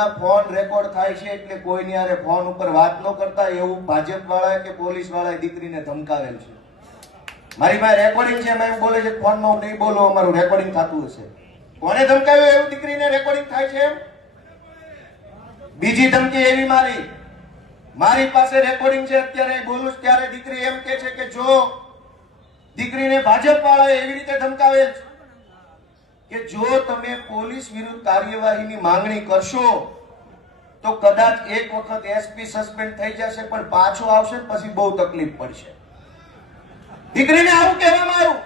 કોઈના phone record થાય છે એટલે કોઈની આરે ફોન ઉપર વાત ન કરતા એવું ભાજપ વાળા કે પોલીસવાળા દીકરીને ધમકાવેલ છે. મારી પાસે રેકોર્ડિંગ છે, એમાં બોલે છે ફોનમાં હું નહીં બોલો, અમારું રેકોર્ડિંગ થતું હશે. કોને ધમકાવ્યું એવું દીકરીને રેકોર્ડિંગ થાય છે એમ? બીજી ધમકી એવી મારી. મારી પાસે રેકોર્ડિંગ છે, અત્યારે બોલું ત્યારે દીકરી એમ કે છે કે, જો દીકરીને ભાજપ વાળા એવી રીતે ધમકાવેલ છે કે જો તમે પોલીસ વિરુદ્ધ કાર્યવાહીની માંગણી કરશો, તો કદાચ એક વખત એસપી સસ્પેન્ડ થઈ જશે, પણ પાછો આવશે પછી બહુ તકલીફ પડશે. દીકરીને આવું કહેવામાં આવ્યું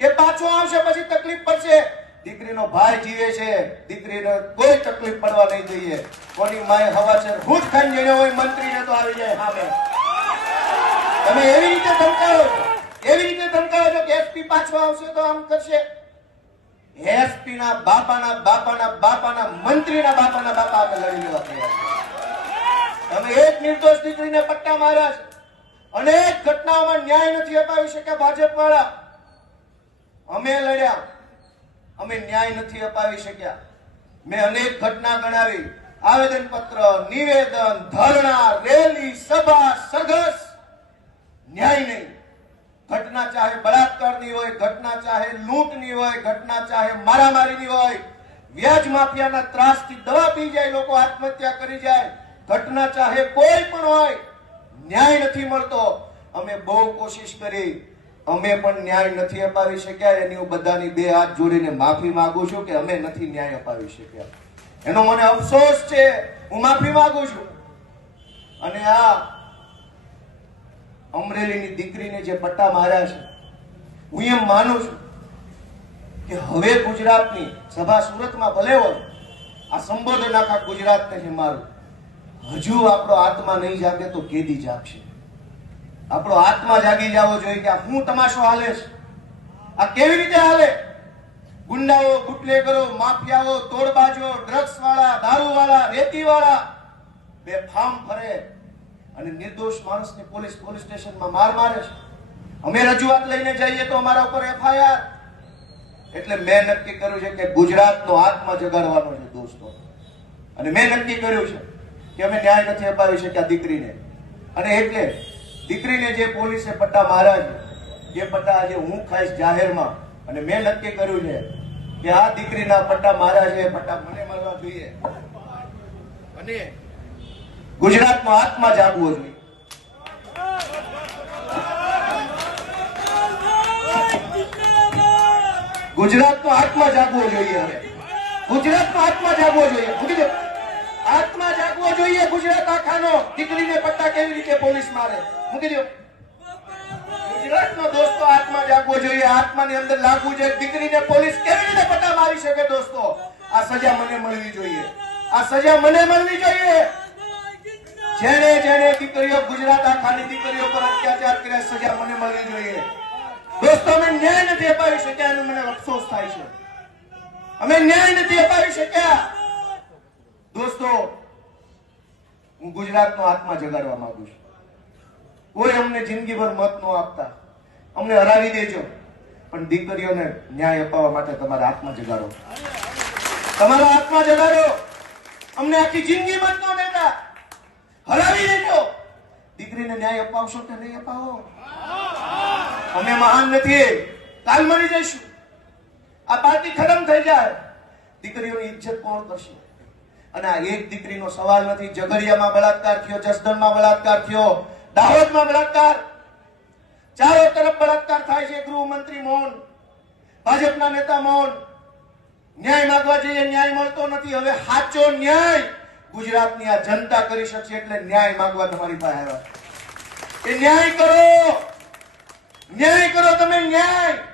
કે પાછો આવશે, પછી તકલીફ પડશે. દીકરીનો ભાઈ જીવે છે, દીકરીને કોઈ તકલીફ પડવા નહીં જોઈએ. કોની માય હવા છે હું જ ખાઈ જઈને હોય, મંત્રીને તો આવી જાય સામે. તમે એવી રીતે ધમકાવો એવી રીતે ધમકાવો છો કે એસપી પાછો આવશે તો આમ કરશે. એસપી ના બાપાના બાપાના બાપાના મંત્રીના બાપાના બાપા અમે લડી લેવા તૈયાર. તમે એક નિર્દોષ દીકરીને પટ્ટા માર્યા છે. અનેક ઘટનાઓમાં ન્યાય નથી અપાવી શક્યા ભાજપ વાળા અમે લડ્યા. અમે ન્યાય નથી અપાવી શક્યા. મેં અનેક ઘટના ગણાવી. આવેદન પત્ર નિવેદન, ધરણા, રેલી, સભા સઘસ ન્યાય નહીં. ઘટના ચાહે બળાત્કારની હોય, ઘટના ચાહે લૂંટની હોય, ઘટના ચાહે મારામારીની હોય, વ્યાજ માફિયાના ત્રાસથી દવા પી જાય, લોકો આત્મહત્યા કરી જાય, ઘટના ચાહે કોઈ પણ હોય, ન્યાય નથી મળતો. અમે બહુ કોશિશ કરી, અમે પણ ન્યાય નથી અપાવી શક્યા, એની હું બધાની બે હાથ જોડીને માફી માંગુ છું કે અમે નથી ન્યાય અપાવી શક્યા. એનો મને અફસોસ છે, હું માફી માંગુ છું. અને આ અમરેલીની દીકરીને જે પટ્ટા માર્યા છે, હું એમ માનું છું કે હવે ગુજરાતની સભા સુરતમાં ભલે હોય, આ સંબોધન આખા ગુજરાતને છે મારું. હજુ આપણો આત્મા નહીં જાગે તો કેદી જાગશે? આપણો આત્મા જાગી જવો જોઈએ કે આ હું તમાશો હાલે છે? આ કેવી રીતે હાલે? ગુંડાઓ ગુટલેગરો માફિયાઓ, તોડબાજો ડ્રગ્સ વાળા દારૂ વાળા રેતી વાળા બે ફામ ફરે અને નિર્દોષ માણસને પોલીસ પોલીસ સ્ટેશનમાં માર મારે છે. અમે રજૂઆત લઈને જઈએ તો અમારા ઉપર એફઆઈઆર. એટલે મેં નક્કી કર્યું છે કે ગુજરાતનો આત્મા જગાડવાનો છે દોસ્તો અને મેં નક્કી કર્યું છે કે અમે ન્યાય નથી અપાવી શક્યા દીકરીને. અને એટલે દીકરીને જે પોલીસે પટ્ટા માર્યા છે જે પટ્ટા આજે હું ખાઈશ જાહેરમાં. અને મેં નક્કી કર્યું છે કે આ દીકરીના પટ્ટા માર્યા છે એ પટ્ટા મને મળવા જોઈએ. અને ગુજરાતનો આત્મા જાગવો જોઈએ ગુજરાતનો આત્મા જાગવો જોઈએ હવે. ગુજરાતનો આત્મા જાગવો જોઈએ. આત્મા જાગવો જોઈએ ગુજરાત આખાનો. દીકરીને પટ્ટા કેવી રીતે પોલીસ મારે? મૂકી દો ગુજરાતનો દોસ્તો આત્મા જાગવો જોઈએ. આત્માની અંદર લાગવું જોઈએ. દીકરીને પોલીસ કેવી રીતે પટ્ટા મારી શકે દોસ્તો? આ સજા મને મળવી જોઈએ. આ સજા મને મળવી જોઈએ. જેને જેને દીકરીઓ ગુજરાત આખાની દીકરીઓ પર અત્યાચાર કર્યા, સજા મને મળવી જોઈએ. દોસ્તો, અમે ન્યાય નથી અપાવી શક્યા એનો મને અફસોસ થાય છે. અમે ન્યાય નથી અપાવી શક્યા. દોસ્તો, હું ગુજરાતનો આત્મા જગાડવા માંગુ છું. કોઈ અમને જિંદગીભર મત ન આપતા. અમને હરાવી દેજો. પણ દીકરીઓને ન્યાય અપાવવા માટે તમારા આત્મા જગાડો. તમારા આત્મા જગાડો. અમને આખી જિંદગી મત ન દેતા. હરાવી દેજો દીકરીને ન્યાય અપાવશો કે નહીં અપાવો? અમે મહાન નથી. કાલ મરી જઈશું. આ પાર્ટી ખતમ થઈ જાય. દીકરીઓની ઇજ્જત કોણ કરશે? અને આ એક દીકરીનો સવાલ નથી. ઝઘડિયામાં બળાત્કાર થયો, જસદણમાં બળાત્કાર થયો, દાહોદમાં બળાત્કાર. ચારો તરફ બળાત્કાર થાય છે, ગૃહમંત્રી મૌન, ભાજપના નેતા મૌન. ન્યાય માંગવા જઈએ, ન્યાય મળતો નથી. હવે સાચો ન્યાય ગુજરાતની આ જનતા કરી શકશે એટલે ન્યાય માંગવા તમારી પાસે આવ્યા. એ ન્યાય કરો! ન્યાય કરો, તમે ન્યાય!